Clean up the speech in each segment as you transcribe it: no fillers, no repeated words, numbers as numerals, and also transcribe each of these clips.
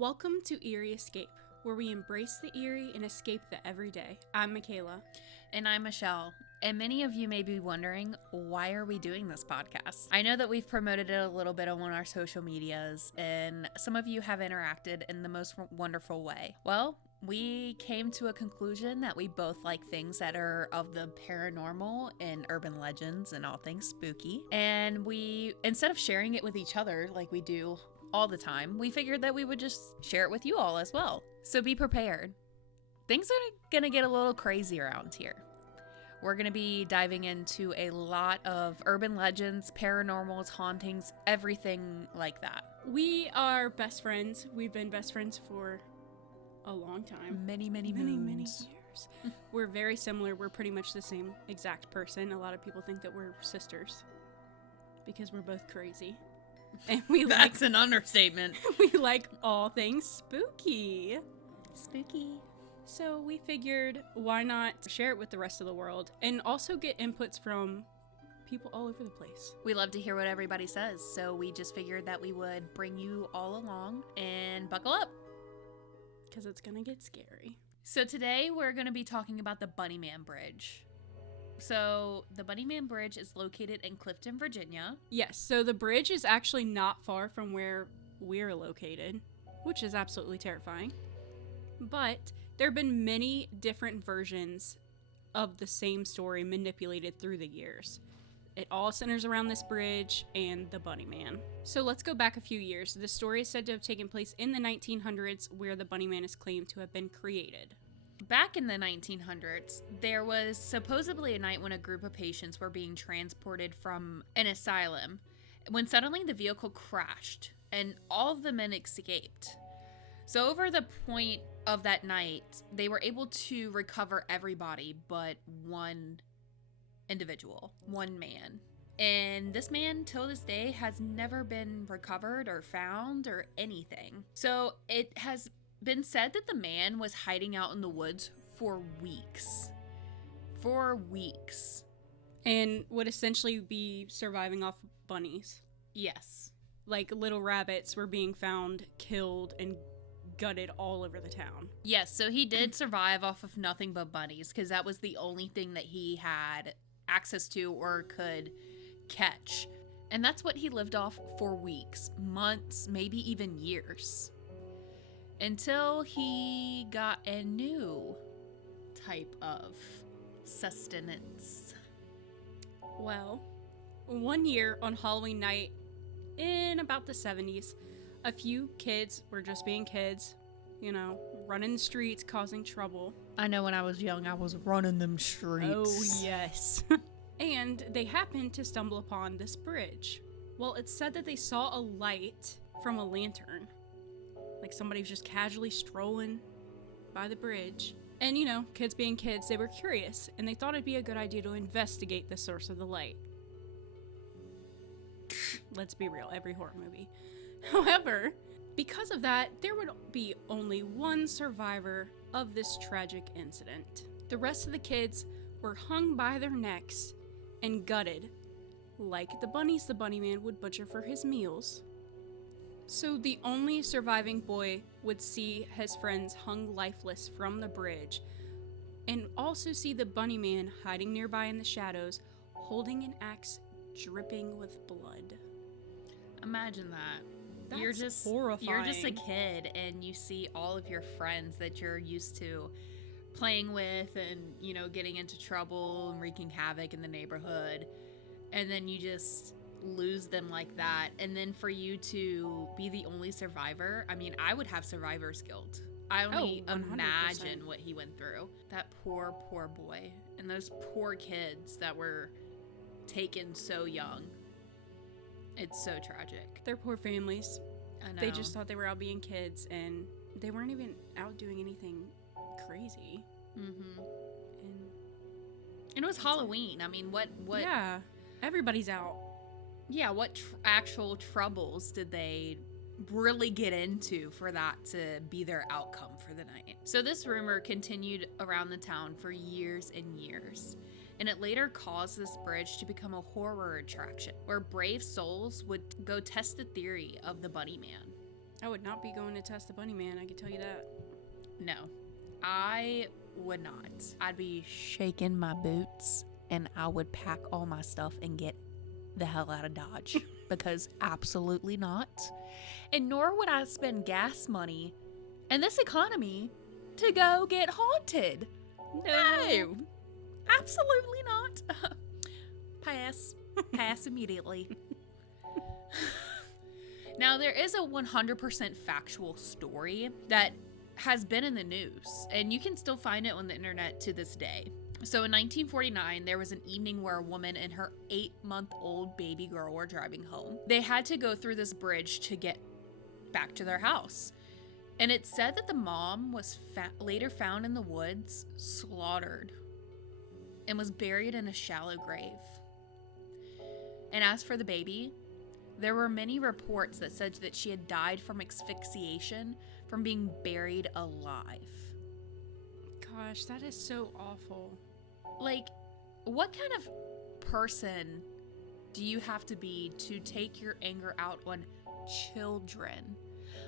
Welcome to Eerie Escape, where we embrace the eerie and escape the everyday. I'm Makala. And I'm Michelle. And many of you may be wondering, why are we doing this podcast? I know that we've promoted it a little bit on our social medias, and some of you have interacted in the most wonderful way. Well, we came to a conclusion that we both like things that are of the paranormal and urban legends and all things spooky. And we, instead of sharing it with each other like we do all the time, we figured that we would just share it with you all as well. So be prepared. Things are gonna get a little crazy around here. We're going to be diving into a lot of urban legends, paranormals, hauntings, everything like that. We are best friends. We've been best friends for a long time. Many years. We're very similar. We're pretty much the same exact person. A lot of people think that we're sisters because we're both crazy. And That's an understatement. We like all things spooky. Spooky. So we figured, why not share it with the rest of the world and also get inputs from people all over the place. We love to hear what everybody says, so we just figured that we would bring you all along and buckle up. Because it's going to get scary. So today we're going to be talking about the Bunnyman Bridge. So the Bunnyman Bridge is located in Clifton, Virginia. Yes, so the bridge is actually not far from where we're located, which is absolutely terrifying. But there have been many different versions of the same story manipulated through the years. It all centers around this bridge and the Bunnyman. So let's go back a few years. The story is said to have taken place in the 1900s, where the Bunnyman is claimed to have been created. Back in the 1900s, there was supposedly a night when a group of patients were being transported from an asylum, when suddenly the vehicle crashed and all of the men escaped. So over the point of that night, they were able to recover everybody but one individual, one man. And this man, till this day, has never been recovered or found or anything. So it has been said that the man was hiding out in the woods for weeks. For weeks. And would essentially be surviving off bunnies. Yes. Like little rabbits were being found, killed, and gutted all over the town. Yes, so he did survive off of nothing but bunnies, because that was the only thing that he had access to or could catch. And that's what he lived off for weeks, months, maybe even years. Until he got a new type of sustenance. Well, one year on Halloween night in about the 70s, a few kids were just being kids, you know, running the streets, causing trouble. I know when I was young, I was running them streets. Oh, yes. And they happened to stumble upon this bridge. Well, it's said that they saw a light from a lantern. Like somebody was just casually strolling by the bridge. And, you know, kids being kids, they were curious, and they thought it'd be a good idea to investigate the source of the light. Let's be real, every horror movie. However, because of that, there would be only one survivor of this tragic incident. The rest of the kids were hung by their necks and gutted, like the bunnies the Bunnyman would butcher for his meals. So the only surviving boy would see his friends hung lifeless from the bridge, and also see the Bunnyman hiding nearby in the shadows, holding an axe dripping with blood. Imagine that. That's you're just horrifying. You're just a kid and you see all of your friends that you're used to playing with and, you know, getting into trouble and wreaking havoc in the neighborhood, and then you just lose them like that. And then for you to be the only survivor, I mean, I would have survivor's guilt. I only imagine what he went through. That poor boy, and those poor kids that were taken so young. It's so tragic. Their poor families. I know. They just thought they were out being kids, and they weren't even out doing anything crazy. Mm-hmm. And it was Halloween. I mean, what? Yeah, everybody's out. Yeah, what actual troubles did they really get into for that to be their outcome for the night? So this rumor continued around the town for years and years. And it later caused this bridge to become a horror attraction where brave souls would go test the theory of the Bunnyman. I would not be going to test the Bunnyman, I can tell you that. No, I would not. I'd be shaking my boots and I would pack all my stuff and get the hell out of Dodge because absolutely not. And nor would I spend gas money in this economy to go get haunted. No, absolutely not. Pass immediately. Now, there is a 100% factual story that has been in the news, and you can still find it on the internet to this day. So in 1949, there was an evening where a woman and her 8-month-old baby girl were driving home. They had to go through this bridge to get back to their house. And it said that the mom was later found in the woods, slaughtered, and was buried in a shallow grave. And as for the baby, there were many reports that said that she had died from asphyxiation from being buried alive. Gosh, that is so awful. Like, what kind of person do you have to be to take your anger out on children?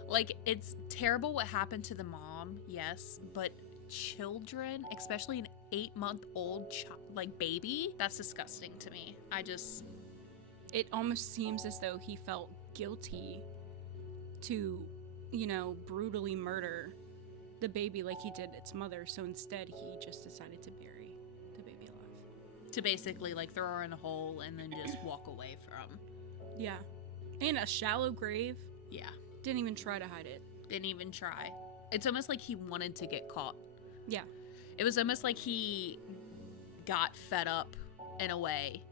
Like, it's terrible what happened to the mom, yes, but children, especially an 8-month-old baby, that's disgusting to me. It almost seems as though he felt guilty to, brutally murder the baby like he did its mother. So instead, he just decided to bury the baby alive. To basically, throw her in a hole and then just walk away from. Yeah. And a shallow grave. Yeah. Didn't even try to hide it. Didn't even try. It's almost like he wanted to get caught. Yeah. It was almost like he got fed up in a way.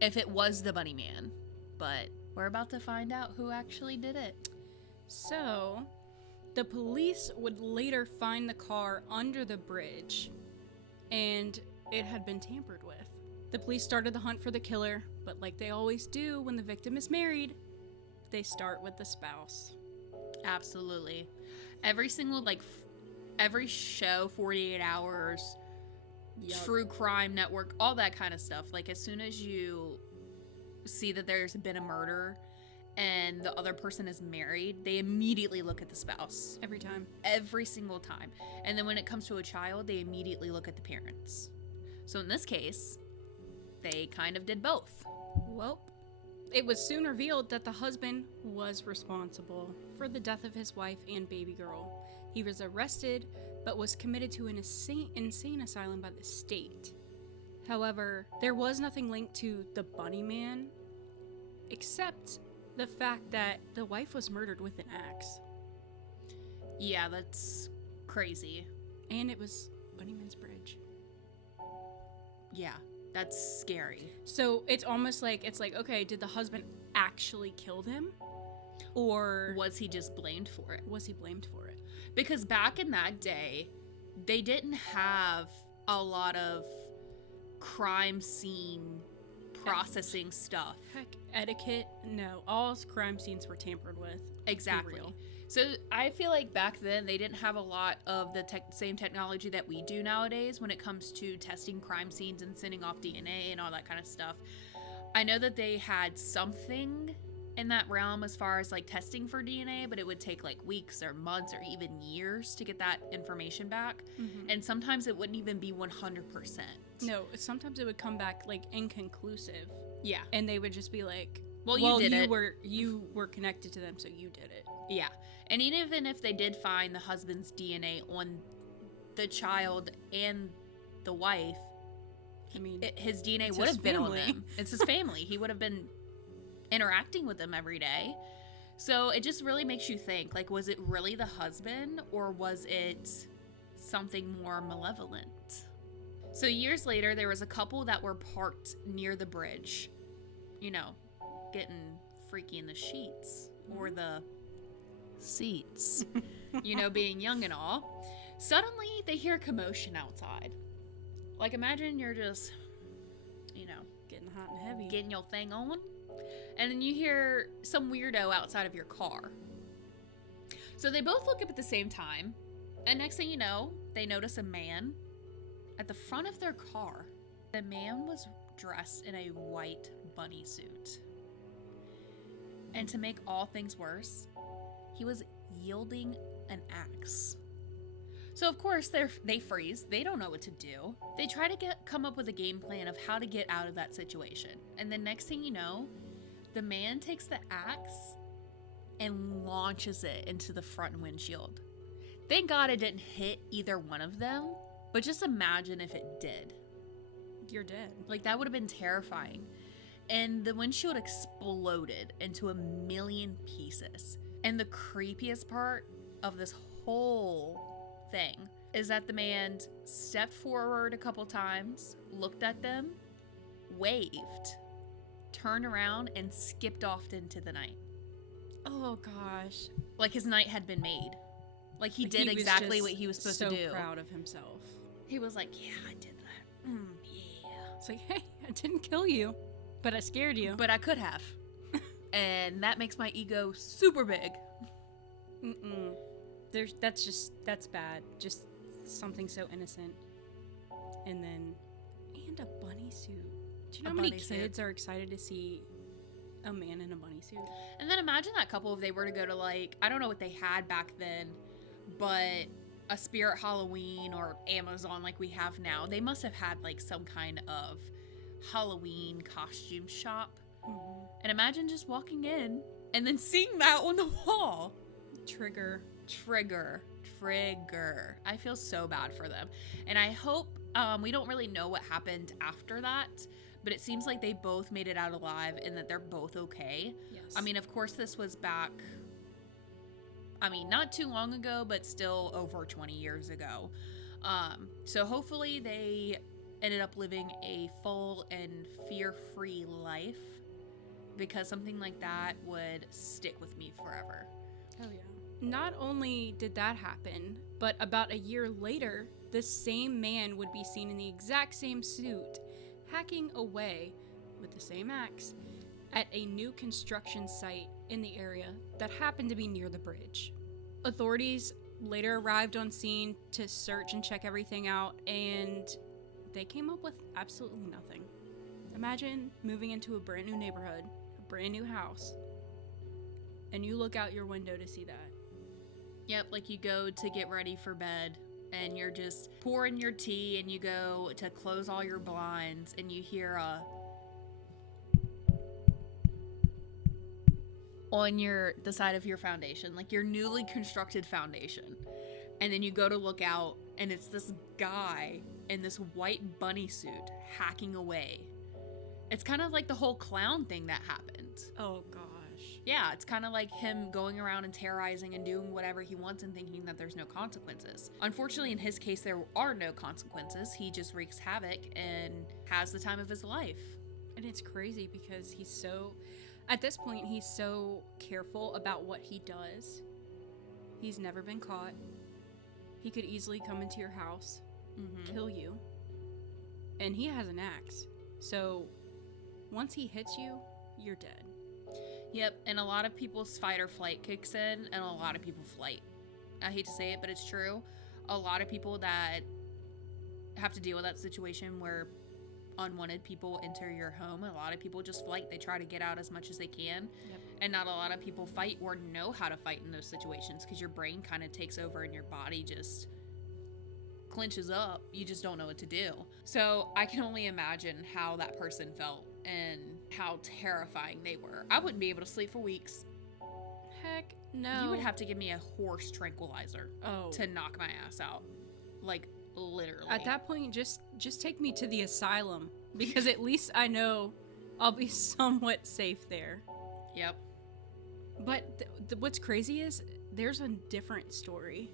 If it was the Bunnyman. But we're about to find out who actually did it. So, the police would later find the car under the bridge, and it had been tampered with. The police started the hunt for the killer, but like they always do when the victim is married, they start with the spouse. Absolutely. Every single, every show, 48 Hours, Yep. True Crime Network, all that kind of stuff. As soon as you see that there's been a murder and the other person is married, they immediately look at the spouse. Every time. Every single time. And then when it comes to a child, they immediately look at the parents. So in this case, they kind of did both. Well, it was soon revealed that the husband was responsible for the death of his wife and baby girl. He was arrested, but was committed to an insane asylum by the state. However, there was nothing linked to the Bunnyman, except the fact that the wife was murdered with an axe. Yeah, that's crazy. And it was Bunnyman's Bridge. Yeah, that's scary. So it's almost like, okay, did the husband actually kill them? Or was he just blamed for it? Was he blamed for it? Because back in that day, they didn't have a lot of crime scene processing stuff. Heck, etiquette? No. All crime scenes were tampered with. Exactly. So I feel like back then they didn't have a lot of the same technology that we do nowadays when it comes to testing crime scenes and sending off DNA and all that kind of stuff. I know that they had something in that realm as far as testing for DNA, but it would take weeks or months or even years to get that information back. Mm-hmm. And sometimes it wouldn't even be 100%. No, sometimes it would come back inconclusive. Yeah. And they would just be like, well, you did it. You were connected to them, so you did it. Yeah. And even if they did find the husband's DNA on the child and the wife, I mean, his DNA would have been on them. It's his family. He would have been interacting with them every day. So it just really makes you think, was it really the husband or was it something more malevolent? So years later, there was a couple that were parked near the bridge, getting freaky in the sheets or the seats, being young and all. Suddenly they hear commotion outside. Imagine you're just, getting hot and heavy, getting your thing on. And then you hear some weirdo outside of your car. So they both look up at the same time. And next thing you know, they notice a man at the front of their car. The man was dressed in a white bunny suit. And to make all things worse, he he was wielding an axe. So of course they freeze. They don't know what to do. They try to come up with a game plan of how to get out of that situation. And the next thing you know, the man takes the axe and launches it into the front windshield. Thank God it didn't hit either one of them, but just imagine if it did. You're dead. Like, that would have been terrifying. And the windshield exploded into a million pieces. And the creepiest part of this whole thing is that the man stepped forward a couple times, looked at them, waved, turned around, and skipped off into the night. Oh gosh. Like his night had been made. Like he did exactly what he was supposed to do. So proud of himself. He was like, yeah, I did that. Yeah. It's like, hey, I didn't kill you, but I scared you. But I could have. And that makes my ego super big. That's bad. Just something so innocent. And a bunny suit. Do you know how many kids are excited to see a man in a bunny suit? And then imagine that couple if they were to go to, like, I don't know what they had back then, but a Spirit Halloween or Amazon like we have now. They must have had like some kind of Halloween costume shop. Mm-hmm. And imagine just walking in and then seeing that on the wall. Trigger. I feel so bad for them. And I hope, we don't really know what happened after that, but it seems like they both made it out alive and that they're both okay. Yes. I mean, of course, this was back, not too long ago, but still over 20 years ago. So hopefully they ended up living a full and fear-free life, because something like that would stick with me forever. Oh yeah. Not only did that happen, but about a year later, the same man would be seen in the exact same suit, hacking away with the same axe at a new construction site in the area that happened to be near the bridge. Authorities later arrived on scene to search and check everything out, and they came up with absolutely nothing. Imagine moving into a brand new neighborhood, a brand new house, and you look out your window to see that. Yep, like you go to get ready for bed and you're just pouring your tea and you go to close all your blinds and you hear on the side of your foundation, like your newly constructed foundation. And then you go to look out and it's this guy in this white bunny suit hacking away. It's kind of like the whole clown thing that happened. Oh gosh. Yeah, it's kind of like him going around and terrorizing and doing whatever he wants and thinking that there's no consequences. Unfortunately, in his case, there are no consequences. He just wreaks havoc and has the time of his life. And it's crazy because at this point, he's so careful about what he does. He's never been caught. He could easily come into your house, kill you, and he has an axe. So once he hits you, you're dead. Yep, and a lot of people's fight or flight kicks in, and a lot of people flight. I hate to say it, but it's true. A lot of people that have to deal with that situation where unwanted people enter your home, a lot of people just flight. They try to get out as much as they can. Yep. And not a lot of people fight or know how to fight in those situations because your brain kind of takes over and your body just clenches up. You just don't know what to do. So I can only imagine how that person felt and how terrifying they were. I wouldn't be able to sleep for weeks. Heck no. You would have to give me a horse tranquilizer to knock my ass out. Like, literally. At that point, just take me to the asylum, because at least I know I'll be somewhat safe there. Yep. But what's crazy is there's a different story.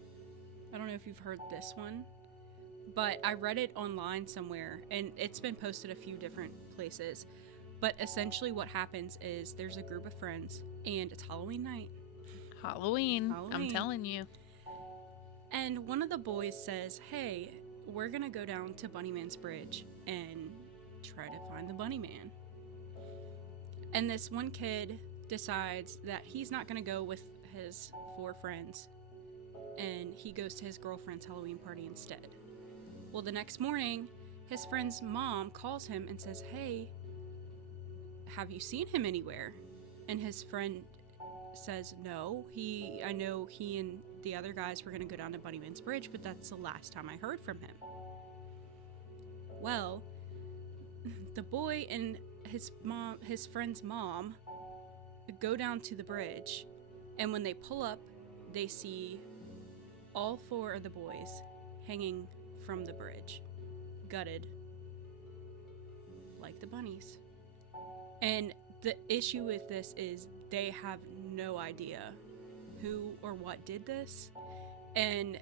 I don't know if you've heard this one, but I read it online somewhere, and it's been posted a few different places. But essentially what happens is there's a group of friends, and it's Halloween night. Halloween. I'm telling you. And one of the boys says, hey, we're going to go down to Bunnyman's Bridge and try to find the Bunnyman. And this one kid decides that he's not going to go with his 4 friends, and he goes to his girlfriend's Halloween party instead. Well, the next morning, his friend's mom calls him and says, hey, have you seen him anywhere? And his friend says no. I know he and the other guys were going to go down to Bunnyman's Bridge, but that's the last time I heard from him. Well, the boy and his friend's mom, go down to the bridge, and when they pull up, they see all 4 of the boys hanging from the bridge, gutted, like the bunnies. And the issue with this is they have no idea who or what did this. And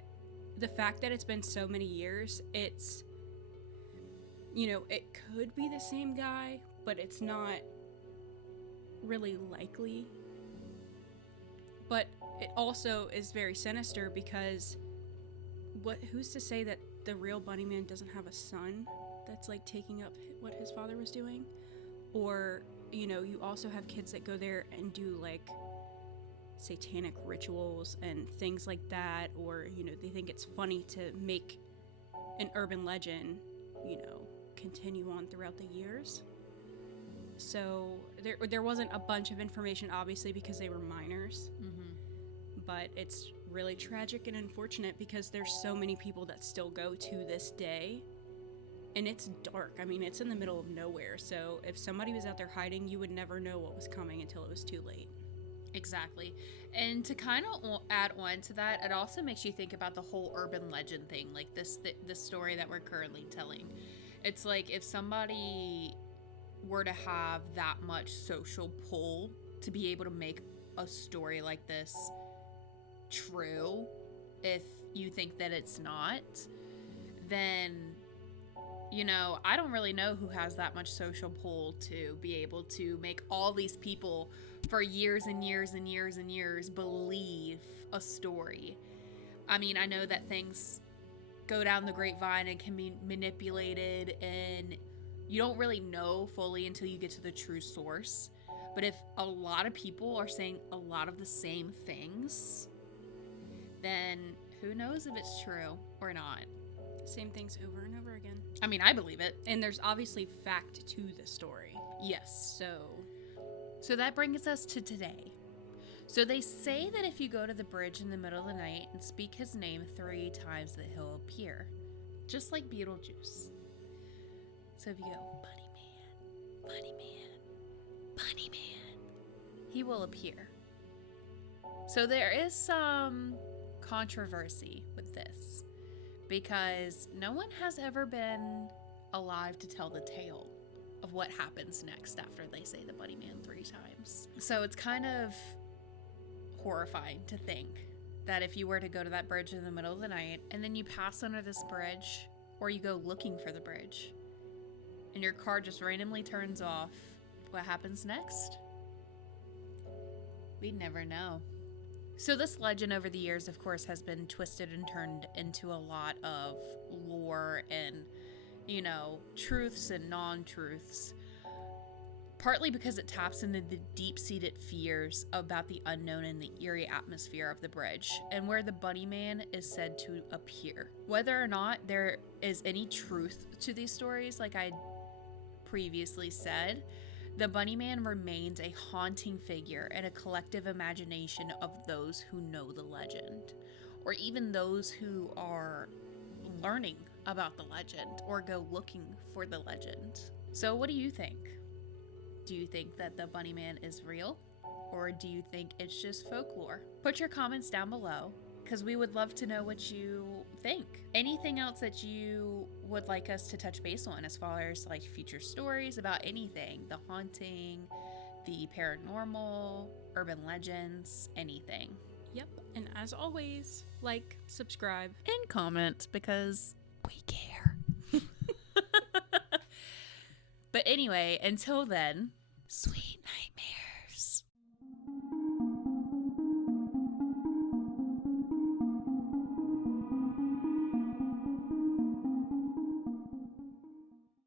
the fact that it's been so many years, it's, it could be the same guy, but it's not really likely. But it also is very sinister because who's to say that the real Bunnyman doesn't have a son that's like taking up what his father was doing? Or, you also have kids that go there and do like satanic rituals and things like that, or, they think it's funny to make an urban legend, continue on throughout the years. So there wasn't a bunch of information, obviously, because they were minors. Mm-hmm. But it's really tragic and unfortunate because there's so many people that still go to this day. And it's dark. I mean, it's in the middle of nowhere. So if somebody was out there hiding, you would never know what was coming until it was too late. Exactly. And to kind of add on to that, it also makes you think about the whole urban legend thing, like this story that we're currently telling. It's like if somebody were to have that much social pull to be able to make a story like this true, if you think that it's not, then I don't really know who has that much social pull to be able to make all these people for years and years and years and years believe a story. I mean, I know that things go down the grapevine and can be manipulated, and you don't really know fully until you get to the true source. But if a lot of people are saying a lot of the same things, then who knows if it's true or not. Same things over and over again. I mean, I believe it. And there's obviously fact to the story. Yes. So that brings us to today. So they say that if you go to the bridge in the middle of the night and speak his name 3 times, that he'll appear. Just like Beetlejuice. So if you go, Bunnyman, Bunnyman, Bunnyman, he will appear. So there is some controversy with this, because no one has ever been alive to tell the tale of what happens next after they say the Bunnyman 3 times. So it's kind of horrifying to think that if you were to go to that bridge in the middle of the night and then you pass under this bridge, or you go looking for the bridge, and your car just randomly turns off, what happens next? We'd never know. So this legend over the years, of course, has been twisted and turned into a lot of lore and, truths and non-truths. Partly because it taps into the deep-seated fears about the unknown and the eerie atmosphere of the bridge, and where the Bunnyman is said to appear. Whether or not there is any truth to these stories, like I previously said, the Bunnyman remains a haunting figure and a collective imagination of those who know the legend, or even those who are learning about the legend or go looking for the legend. So what do you think? Do you think that the Bunnyman is real, or do you think it's just folklore? Put your comments down below, because we would love to know what you think. Anything else that you would like us to touch base on as far as like future stories about anything, the haunting, the paranormal, urban legends, anything. Yep. And as always, like, subscribe, and comment, because we care. But anyway, until then, sweet nightmares.